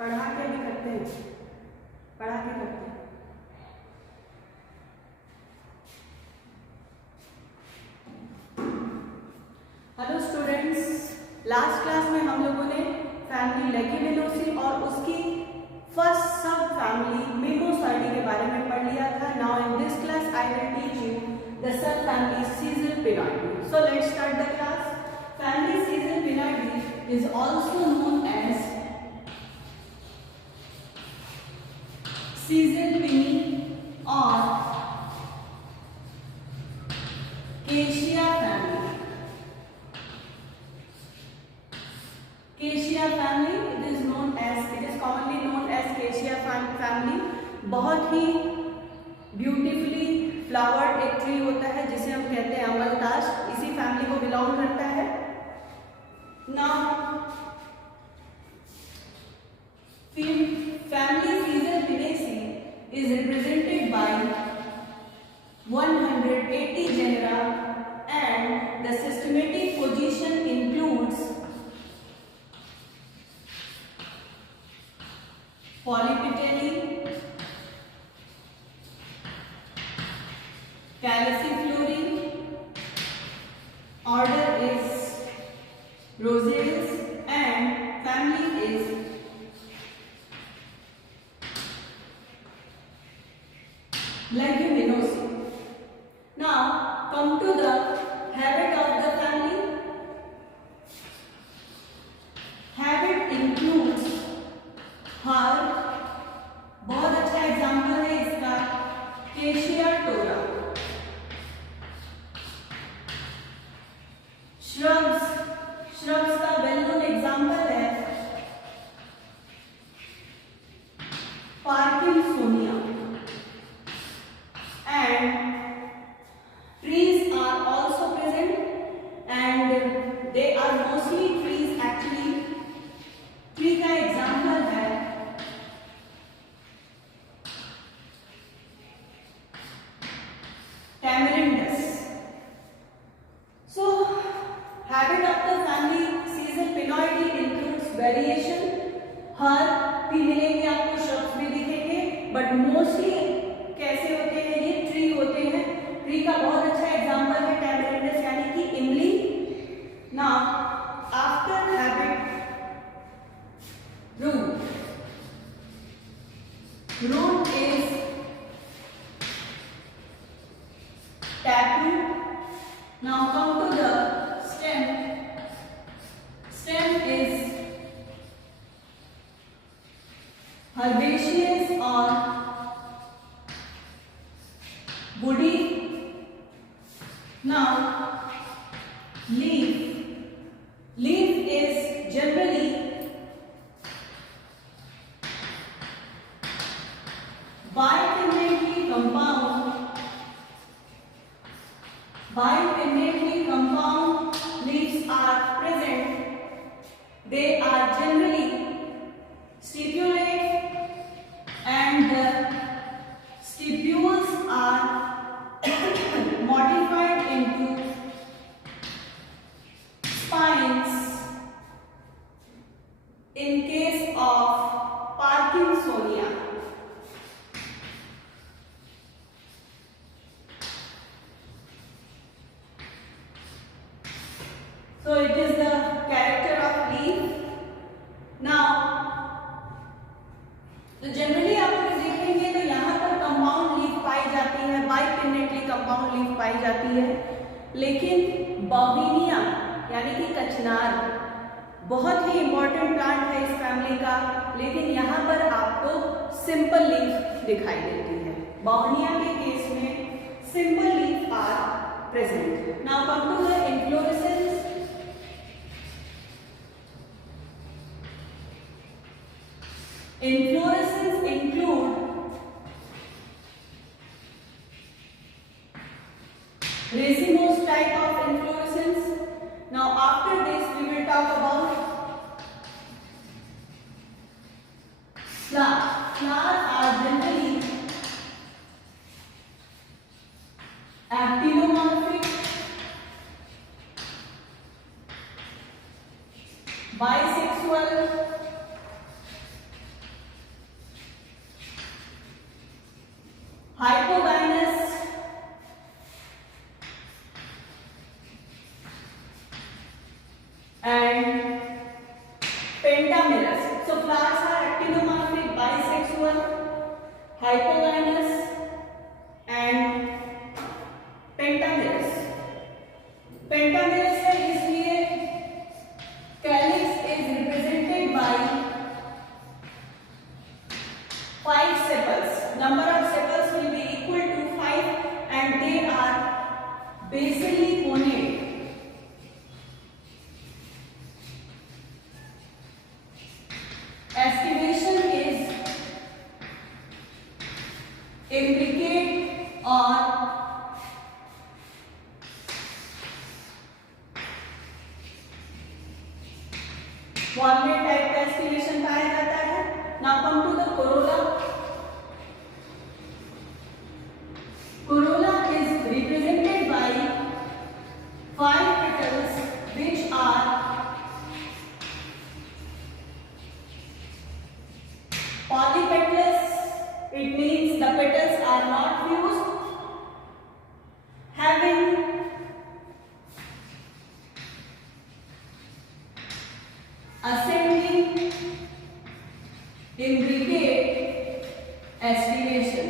पढ़ा के भी करते हैं, पढ़ा के करते हैं। हेलो स्टूडेंट्स, लास्ट क्लास में हम लोगों ने फैमिली लेग्यूमिनोसी और उसकी फर्स्ट सब फैमिली मिमोसॉइडी के बारे में पढ़ लिया था। Now in this class I will teach you the sub family Caesalpinidae. So let's start the class. Family Caesalpinidae is also known as Caesalpini or Caesia family. Caesia family it is commonly known as Caesia family. बहुत ही beautifully flowered एक ट्री होता है जिसे हम कहते हैं अमलतास, इसी फैमिली को बिलोंग करता है। Now family Caesalpinaceae is represented by 180 genera and the systematic position includes Polypetalae, Calyciflorae, order is Rosales and family is Leguminosae. Now come to the habit of the family. Habit includes हर, बहुत अच्छा एग्जाम्पल है इसका केशिया टोरा। श्रब्स का well known example है Parkinsonian and trees are also present and they are mostly trees. Actually tree का एग्जाम्पल है Tamarindus. So, habit of the family Caesalpinidae includes variation. हर भी मिलेंगे आपको, shrubs भी दिखेंगे, but mostly कैसे होते हैं ये ट्री होते हैं। ट्री का बहुत अच्छा एग्जाम्पल है Tamarindus यानी कि इमली। Now, after habit, root. Root is taproot. Now come to the stem. Stem is herbaceous or woody. Now leaf. Leaf is generally bipinnately compound leaves are present. They are generally stipulate and the stipules are modified into spines in case of Parkinsonia. So it is the character of leaf. Now, तो जनरली आप देखेंगे तो यहाँ पर compound leaf पाई जाती है, बाइपिन्नेटली compound leaf पाई जाती है, लेकिन बॉबिनिया यानी कि कचनार बहुत ही इंपॉर्टेंट प्लांट है इस फैमिली का, लेकिन यहाँ पर आपको सिंपल लीफ दिखाई देती है। बॉबिनिया के केस में simple leaf are present. Now come to the inflorescence. Inflorescence include racemose type of inflorescence. Now after this we will talk about flowers. Flowers are generally actinomorphic, bisexual, hypogynous, and pentamerous. So flowers are actinomorphic, bisexual, hypogynous and pentamerous. Pentamerous है इसलिए calyx is represented by 5 sepals. Number of sepals will be equal to 5 and they are basally connate. Estivation is implicate on valvate type का aestivation पाया जाता है. Now come to the corolla. Corolla is represented by 5 petals which are polypetalous. It means the petals are not fused, having ascending imbricate estivation.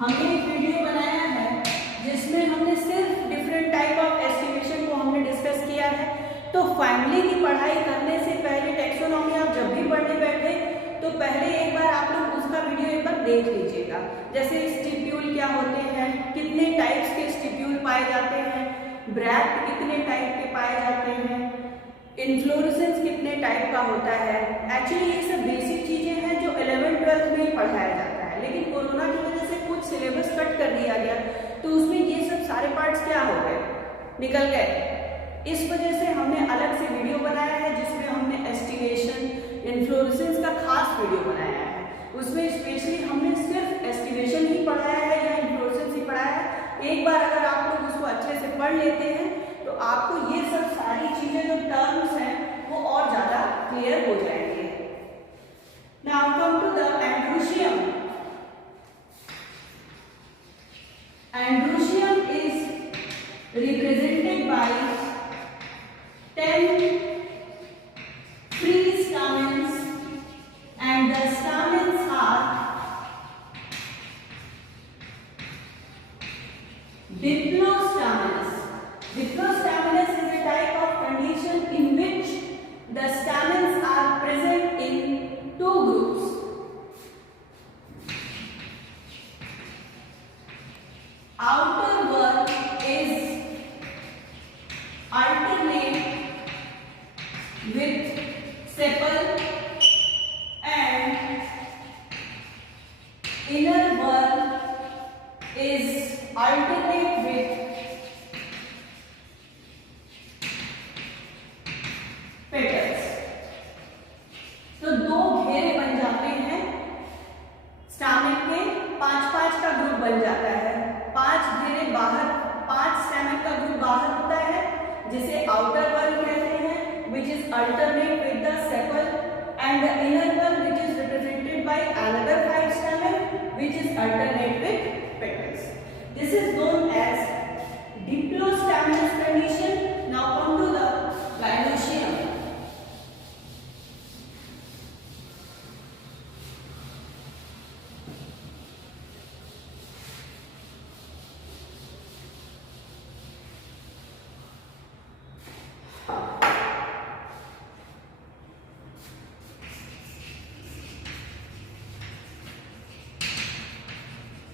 हमने एक वीडियो बनाया है जिसमें हमने सिर्फ डिफरेंट टाइप ऑफ एस्टिमेशन को हमने डिस्कस किया है. तो फैमिली की पढ़ाई करने से पहले टैक्सोनॉमी आप जब भी पढ़ने बैठे तो पहले एक बार आप लोग उसका वीडियो एक बार देख लीजिएगा. जैसे स्टिप्यूल क्या होते हैं, कितने टाइप्स के स्टिप्यूल पाए जाते हैं, ब्रैक्ट कितने टाइप के पाए जाते हैं, इन्फ्लोरेसेंस कितने टाइप का होता है. एक्चुअली ये सब बेसिक चीजें हैं जो 11th-12th में ही पढ़ाया जाता है, लेकिन कोरोना की वजह से कुछ सिलेबस कट कर दिया गया तो उसमें ये सब सारे पार्ट्स क्या हो गए, निकल गए. इस वजह से हमने अलग से वीडियो बनाया है जिसमें हमने एस्टिमेशन, इन्फ्लोरेसेंस का खास वीडियो बनाया है. उसमें स्पेशली हमने सिर्फ एस्टिमेशन ही पढ़ाया है या इन्फ्लोरेसेंस ही पढ़ाया है. एक बार अगर आप लोग उसको अच्छे से पढ़ लेते हैं तो आपको ये सब सारी चीजें जो टर्म्स हैं वो और ज्यादा क्लियर हो जाएंगे. Now come to the androecium. Androecium is represented by 10 free stamens and the stamens are diplostamens. Diplostamens is a type of condition in which the stamens are present in 2 groups. Outer one is alternate with sepal and inner one is alternate with petals. तो 2 घेरे बन जाते हैं स्टैमेन के, 5-5 का ग्रुप बन जाता है. 5 घेरे बाहर, 5 स्टैमेन का ग्रुप बाहर होता है जिसे आउटर वॉल कहते हैं, which is alternate with the sepal, and the inner one which is represented by another 5 stamen which is alternate with petals. This is known as diplostamenous condition. Now come to the gynoecium.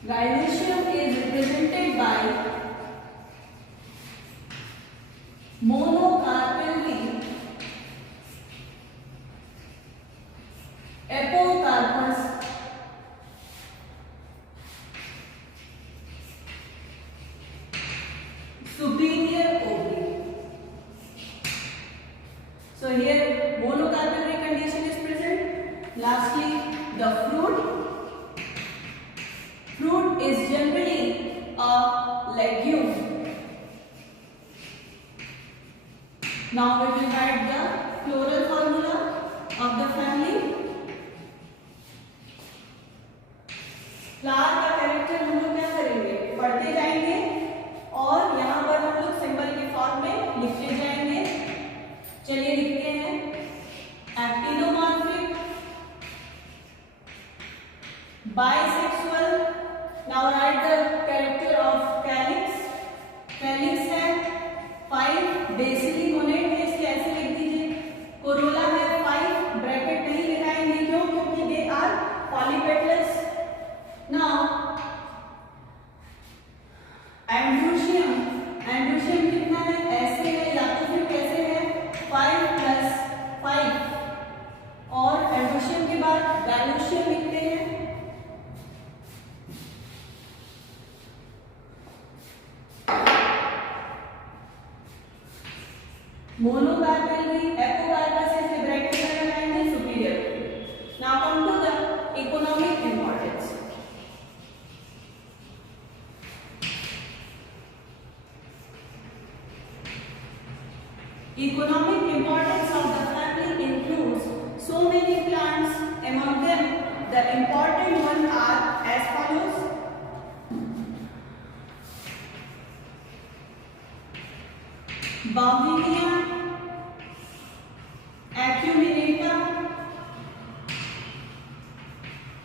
Gynoecium is represented by monocarpally apocarpous superior ovary. So here monocarpally condition is present. Lastly, the fruit. Fruit is generally a legume. Now we will write the floral formula of the family. Flower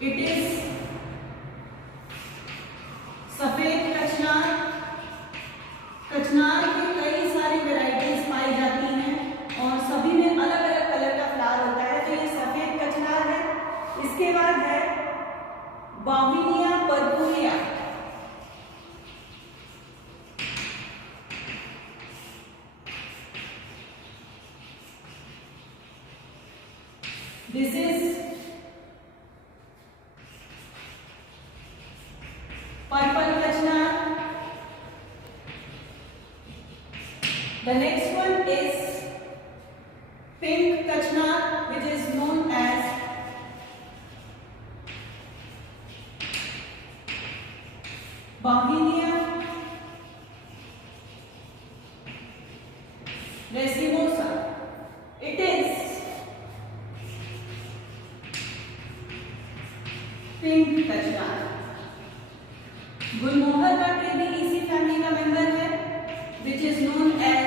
it is सफेद कचनार। कचनार की कई सारी वेराइटीज पाई जाती हैं और सभी में अलग अलग कलर का फ्लावर होता है, तो ये सफेद कचनार है। इसके बाद है बाउहिनिया पर्पुलिया। दिस इज पर्पल कचनार। The next one is pink kachnar, which is known as Bauhinia racemosa. It is pink kachnar. गुलमोहर का ट्री भी इसी फैमिली का मेंबर है, which is known as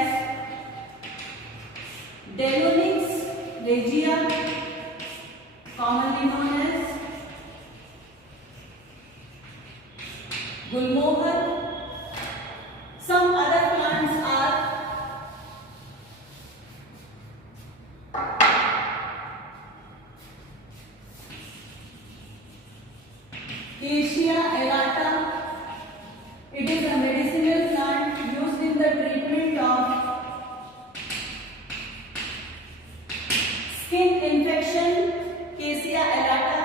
Delonix regia, commonly known as gulmohar. Some other plants are Acacia aerata. It is a medicinal plant used in the treatment of skin infection. Acacia aerata.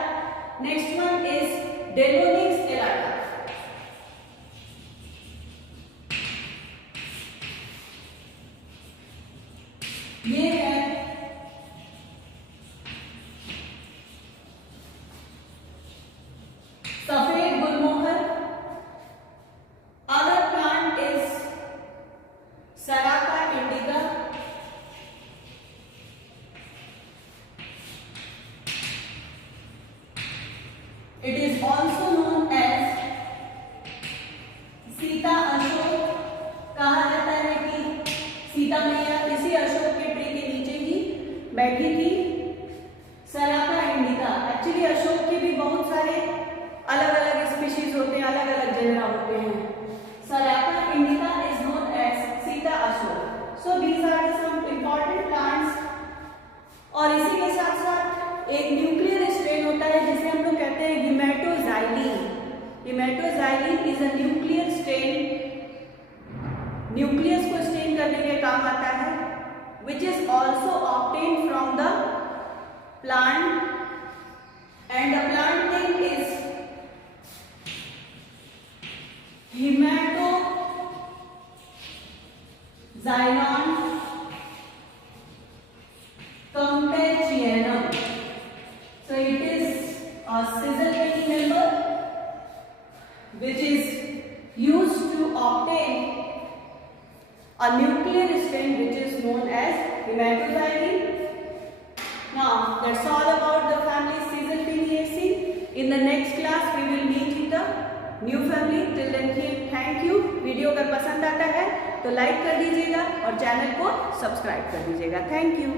Next one is Delonix aerata. ये है सफेद गुलमोहर। Other plant is saraca indica. It is also known as Sita Ashok. कहा जाता है कि सीता मैया इसी अशोक के ट्री के नीचे ही बैठी थी। सराका इंडिका। एक्चुअली अशोक के भी बहुत सारे अलग अलग स्पीशीज होते हैं, अलग अलग जेनरा होते हैं। Saraca indica is known as Sita Ashok. So these are some important plants. और इसी के साथ साथ एक न्यूक्लियर स्ट्रेन होता है जिसे हम लोग कहते हैं haematoxylin. Haematoxylin is a nuclear stain. Nucleus को स्टेन करने के काम आता है, which is also obtained from the plant, and the plant name is Hematoxylon campesianum. So it is a scissor-picking member which is used to obtain a nuclear strain which is known as Hematoxylon. Now that's all about the family Caesalpiniaceae. In the next class we will meet with the new family. Till then thank you. Video अगर पसंद आता है तो लाइक कर दीजिएगा और चैनल को सब्सक्राइब कर दीजिएगा। Thank you.